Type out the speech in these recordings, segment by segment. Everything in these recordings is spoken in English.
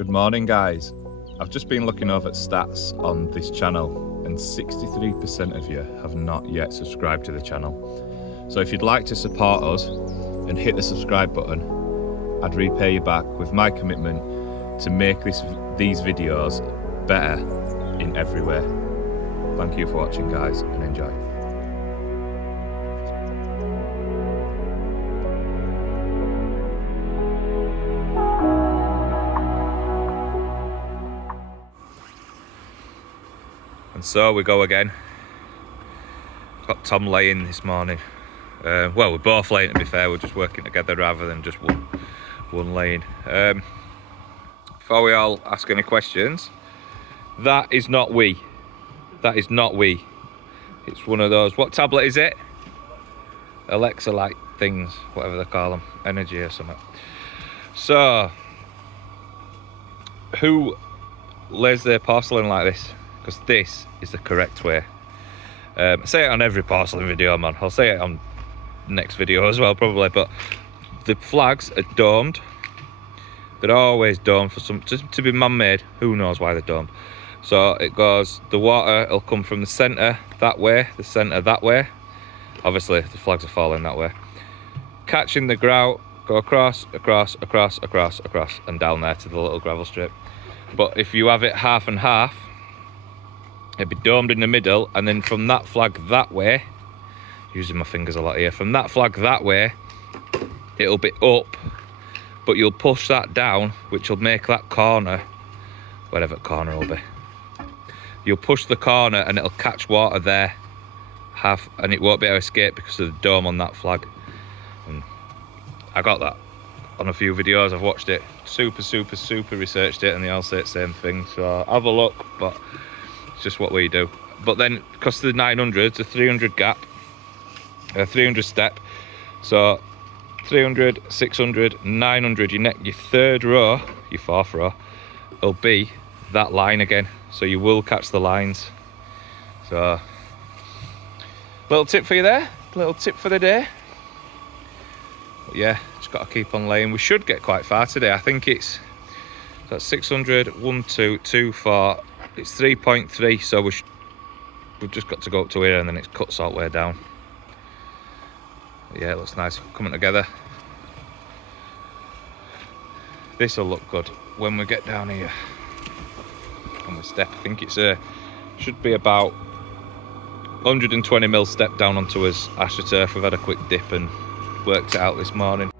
Good morning, guys. I've just been looking over at stats on this channel and 63% of you have not yet subscribed to the channel. So if you'd like to support us and hit the subscribe button, I'd repay you back with my commitment to make these videos better in every way. Thank you for watching, guys, and enjoy. And so we go again. Got Tom laying this morning. Well, we're both laying, to be fair. We're just working together rather than just one laying. Before we all ask any questions, that is not we. That is not we. It's one of those, what tablet is it? Alexa-like things, whatever they call them, energy or something. So, who lays their porcelain like this? Because this is the correct way. I say it on every porcelain video, man. I'll say it on next video as well, probably. But the flags are domed. They're always domed for some, just to be man-made. Who knows why they're domed? So it goes, the water will come from the centre that way, the centre that way. Obviously, the flags are falling that way. Catching the grout, go across, and down there to the little gravel strip. But if you have it half and half, it'd be domed in the middle, and then from that flag that way, using my fingers a lot here, from that flag that way, it'll be up, but you'll push that down, which will make that corner, whatever corner will be. You'll push the corner and it'll catch water there, and it won't be able to escape because of the dome on that flag. And I got that on a few videos, I've watched it, super researched it, and they all say the same thing, so have a look, but it's just what we do. But then, because of the 900, it's a 300 gap, 300 step, so 300, 600, 900, your third row, your fourth row, will be that line again, so you will catch the lines. So, little tip for you there, little tip for the day. But yeah, just got to keep on laying. We should get quite far today. I think it's 600, 1, 2, 2, 4. It's 3.3, so we've just got to go up to here and then it cuts all the way down. But yeah, it looks nice coming together. This will look good when we get down here on the step. I think it's should be about 120mm step down onto us astroturf. We've had a quick dip and worked it out this morning.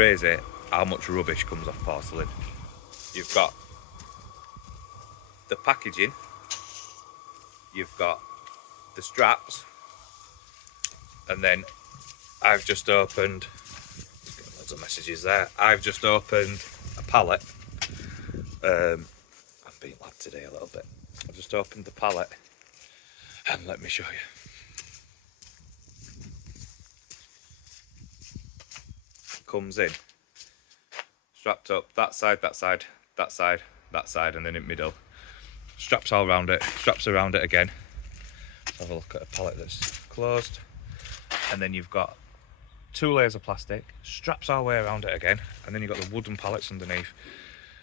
crazy how much rubbish comes off porcelain. You've got the packaging, you've got the straps, and then I've just opened, got loads of messages there, I've just opened a pallet. I'm being lad today a little bit. I've just opened the pallet and let me show you. Comes in, strapped up, that side, that side, that side, that side, and then in middle. Straps all around it, straps around it again. Let's have a look at a pallet that's closed. And then you've got 2 layers of plastic, straps all the way around it again, and then you've got the wooden pallets underneath.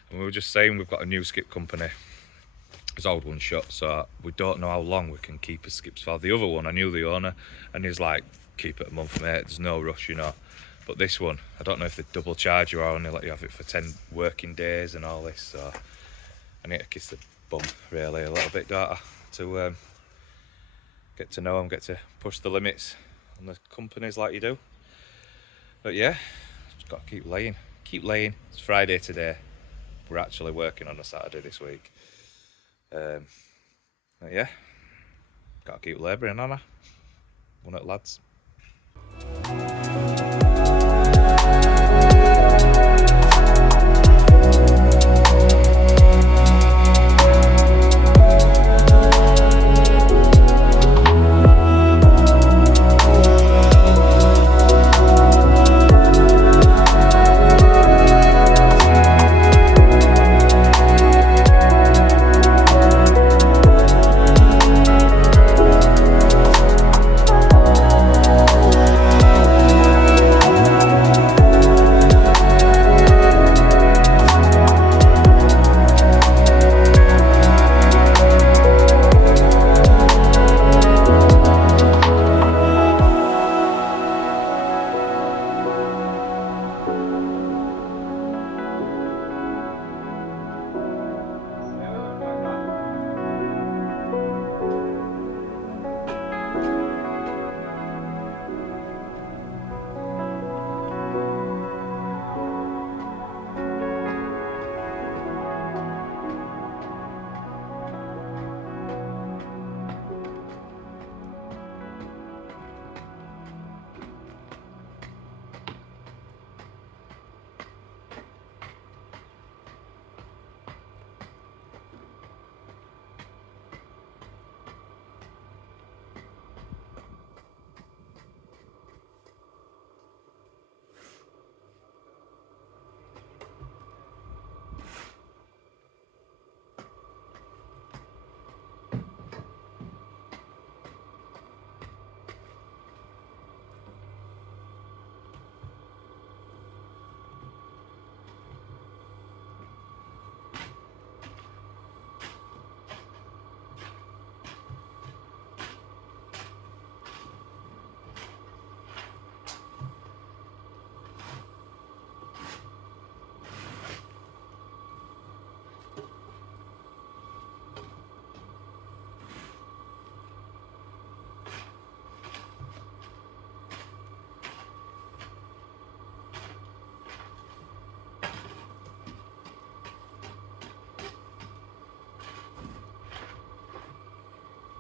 And we were just saying we've got a new skip company. His old one's shut, so we don't know how long we can keep his skips for. The other one, I knew the owner, and he's like, keep it a month, mate, there's no rush, you know. But this one, I don't know if they double charge you or only let you have it for 10 working days and all this, so I need to kiss the bum, really, a little bit, don't I? To get to know them, get to push the limits on the companies like you do. But yeah, just got to keep laying. It's Friday today. We're actually working on a Saturday this week. But yeah, got to keep labouring, haven't I? One at lads.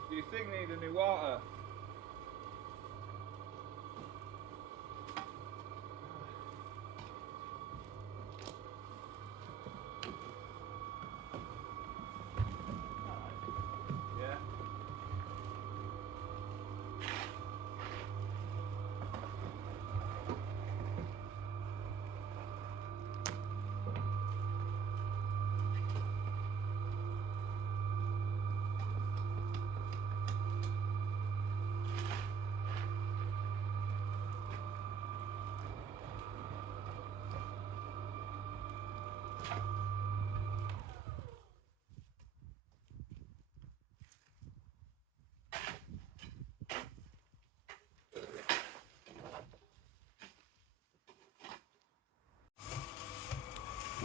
Do you think need any water? Yeah.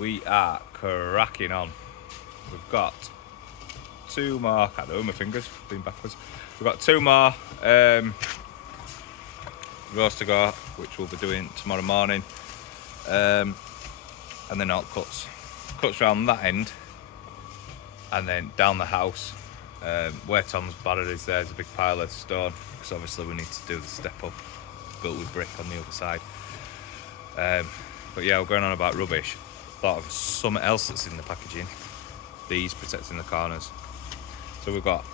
We are cracking on. We've got 2 more, can't do my fingers, been backwards. We've got 2 more rows to go, which we'll be doing tomorrow morning. and then it cuts around that end, and then down the house, where Tom's barrier is. There's a big pile of stone, because obviously we need to do the step up, built with brick on the other side. But yeah, we're going on about rubbish. Thought of something else that's in the packaging. These protecting the corners. So we've got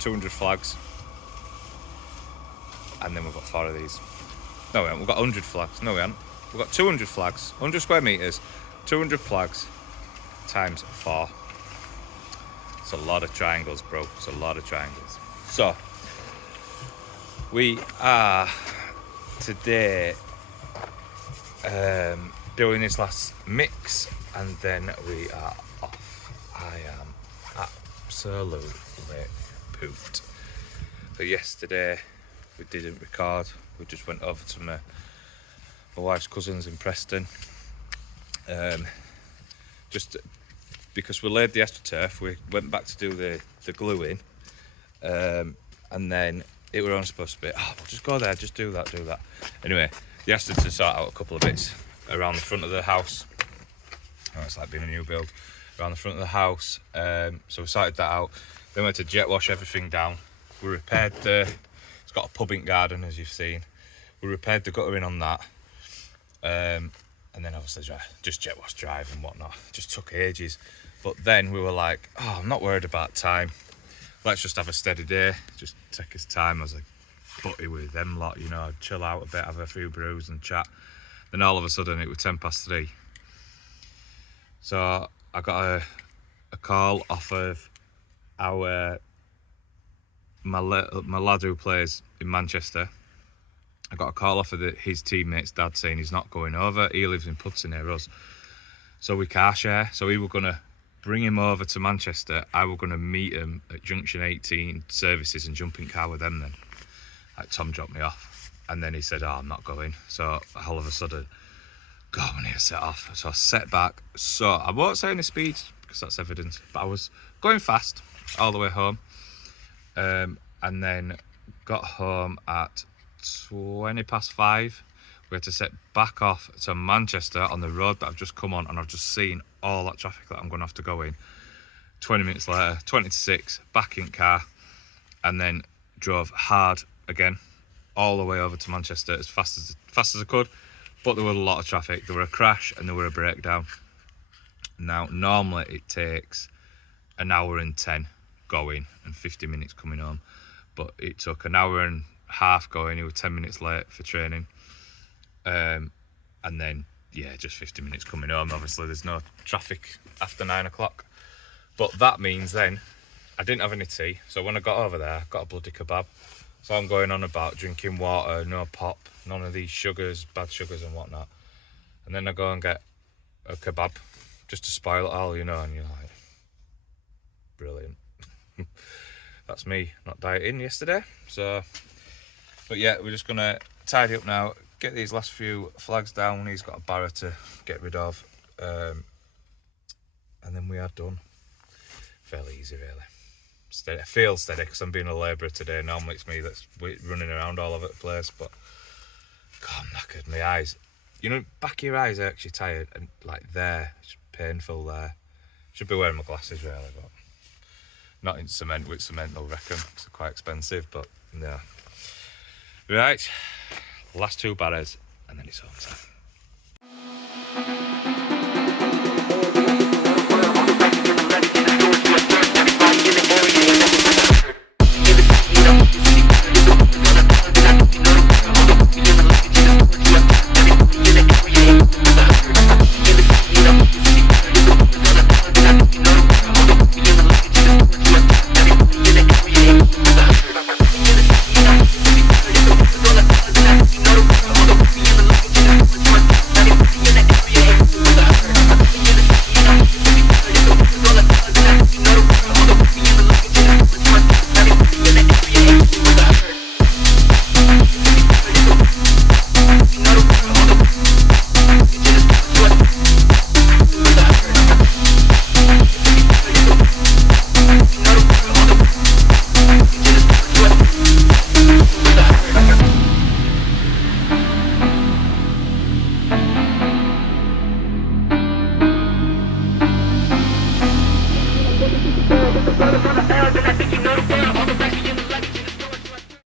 200 flags, and then we've got 4 of these. No, we haven't. We've got 100 flags. No, we haven't. We've got 200 flags, 100 square meters, 200 flags times 4. It's a lot of triangles, bro. It's a lot of triangles. So we are today doing this last mix, and then we are off. I am absolutely pooped. So yesterday we didn't record. We just went over to my wife's cousins in Preston. Just because we laid the astroturf, we went back to do the gluing, and then it were only supposed to be, we'll just go there, just do that. Anyway, they asked us to sort out a couple of bits around the front of the house. It's like being a new build. Around the front of the house, so we sorted that out. Then we went to jet wash everything down. We repaired it's got a pubbing garden, as you've seen. We repaired the guttering on that, and then obviously just jet wash drive and whatnot. Just took ages, but then we were like, I'm not worried about time. Let's just have a steady day, just take his time. I was like, butty with them lot, chill out a bit, have a few brews and chat. Then all of a sudden it was 3:10. So I got a call off of my lad who plays in Manchester. I got a call off of his teammate's dad saying he's not going over. He lives in Putton near us. So we car share. So we were going to bring him over to Manchester. I were going to meet him at Junction 18 services and jump in car with them then. Like Tom dropped me off. And then he said, I'm not going. So all of a sudden, God, I need to set off. So I set back. So I won't say any speed because that's evidence. But I was going fast all the way home. And then got home at 5:20. We had to set back off to Manchester on the road that I've just come on, and I've just seen all that traffic that I'm going to have to go in. 20 minutes later, 20:50, back in car, and then drove hard again all the way over to Manchester as fast as I could. But there was a lot of traffic. There were a crash and there were a breakdown. Now normally it takes an hour and 10 going and 50 minutes coming home, but it took an hour and a half going. He was 10 minutes late for training, and then just 50 minutes coming home. Obviously there's no traffic after 9 o'clock, but that means then I didn't have any tea. So when I got over there, I got a bloody kebab. So I'm going on about drinking water, no pop, none of these sugars, bad sugars and whatnot. And then I go and get a kebab just to spoil it all, and you're like, brilliant. That's me not dieting yesterday. So, but yeah, we're just gonna tidy up now, get these last few flags down. He's got a barrow to get rid of, and then we are done. Fairly easy, really. Steady. I feel steady because I'm being a labourer today. Normally it's me that's running around all over the place, but God, I'm knackered. My eyes, back of your eyes are actually tired, and like there, it's painful there. Should be wearing my glasses really, but not in cement. With cement, they'll reckon it's quite expensive, but yeah. Right, last 2 barrows, and then it's home time.